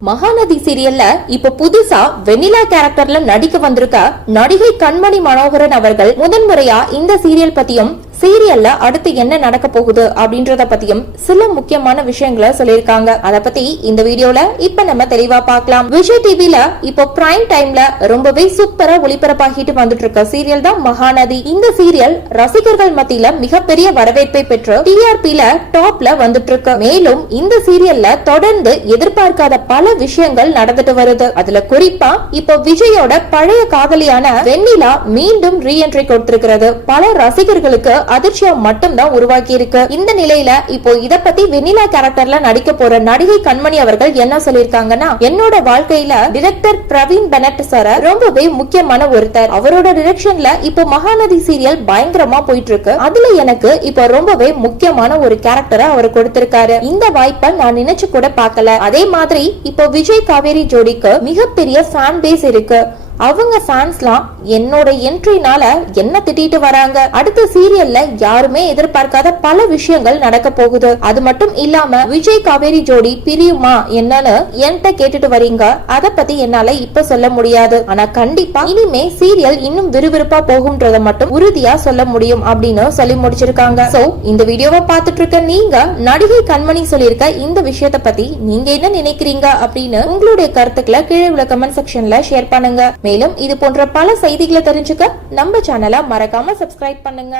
மகாநதி சீரியல்ல இப்ப புதுசா வெண்ணிலா கேரக்டர்ல நடிக்க வந்திருக்க நடிகை கண்மணி மனோகரன் அவர்கள் முதன்முறையா இந்த சீரியல் பத்தியும் சீரியல்ல அடுத்து என்ன நடக்க போகுது அப்படின்றத பத்தியும் சில முக்கியமான விஷயங்களை சொல்லியிருக்காங்க. அத பத்தி இந்த வீடியோல இப்ப நம்ம தெளிவா பார்க்கலாம். விஜய் டிவில இப்போ பிரைம் டைம்ல ரொம்பவே சூப்பரா ஒளிபரப்பாகிட்டு வந்துட்டு இருக்க சீரியல் தான் மகாநதி. இந்த சீரியல் ரசிகர்கள் மத்தியில மிகப்பெரிய வரவேற்பை பெற்று டிஆர்பில டாப்ல வந்துட்டு இருக்கு மேலும் இந்த சீரியல்ல தொடர்ந்து எதிர்பார்க்காத பல விஷயங்கள் நடந்துட்டு வருது. அதுல குறிப்பா இப்போ விஜயோட பழைய காதலியான வெண்ணிலா மீண்டும் ரீஎன்ட்ரி கொடுத்திருக்கிறது. பல ரசிகர்களுக்கு அதிர்ச்சியா மட்டும்தான் உருவாக்கி இருக்கு. இந்த நிலையில இப்போ இத பத்தி வெண்ணிலா கேரக்டர்ல நடிக்க போற நடிகை கண்மணி அவர்கள் என்ன சொல்லிருக்காங்கன்னா என்னோட வாழ்க்கையில டிரெக்டர் பிரவீன் பெனட் சார் ரொம்பவே முக்கியமான ஒருத்தர். அவரோட டிரெக்ஷன்ல இப்போ மகாநதி சீரியல் பயங்கரமா போயிட்டு இருக்கு அதுல எனக்கு இப்போ ரொம்பவே முக்கியமான ஒரு கேரக்டரை அவர் கொடுத்திருக்காரு. இந்த வாய்ப்பை நான் நினைச்சு கூட பார்க்கல. அதே மாதிரி இப்போ விஜய் காவேரி ஜோடிக்கு மிகப்பெரிய ஃபேன் பேஸ் இருக்கு. அவங்க ஃபேன்ஸ்லாம் என்னோட என்ட்ரினால என்ன திட்டிட்டு வராங்க? அடுத்த சீரியல்ல யாருமே எதிர்பார்க்காத பல விஷயங்கள் நடக்க போகுது. அது மட்டும் இல்லாம விஜய் காவேரி ஜோடி பிரியுமா என்னன்னு என்கிட்ட கேட்டுட்டு வரீங்க. அத பத்தி என்னால இப்ப சொல்ல முடியாது. ஆனா கண்டிப்பா இனிமே சீரியல் இன்னும் விறுவிறுப்பா போகும்ன்றத மட்டும் உறுதியா சொல்ல முடியும் அப்படின்னு சொல்லி முடிச்சிருக்காங்க. சோ இந்த வீடியோவை பார்த்துட்டு இருக்க நீங்க நடிகை கண்மணி சொல்லியிருக்க இந்த விஷயத்த பத்தி நீங்க என்ன நினைக்கிறீங்க அப்படின்னு உங்களுடைய கருத்துக்களை கீழே உள்ள கமெண்ட் செக்ஷன்ல ஷேர் பண்ணுங்க. மேலும் இது போன்ற பல செய்திகளை தெரிஞ்சுக்க நம்ம சேனலை மறக்காம சப்ஸ்கிரைப் பண்ணுங்க.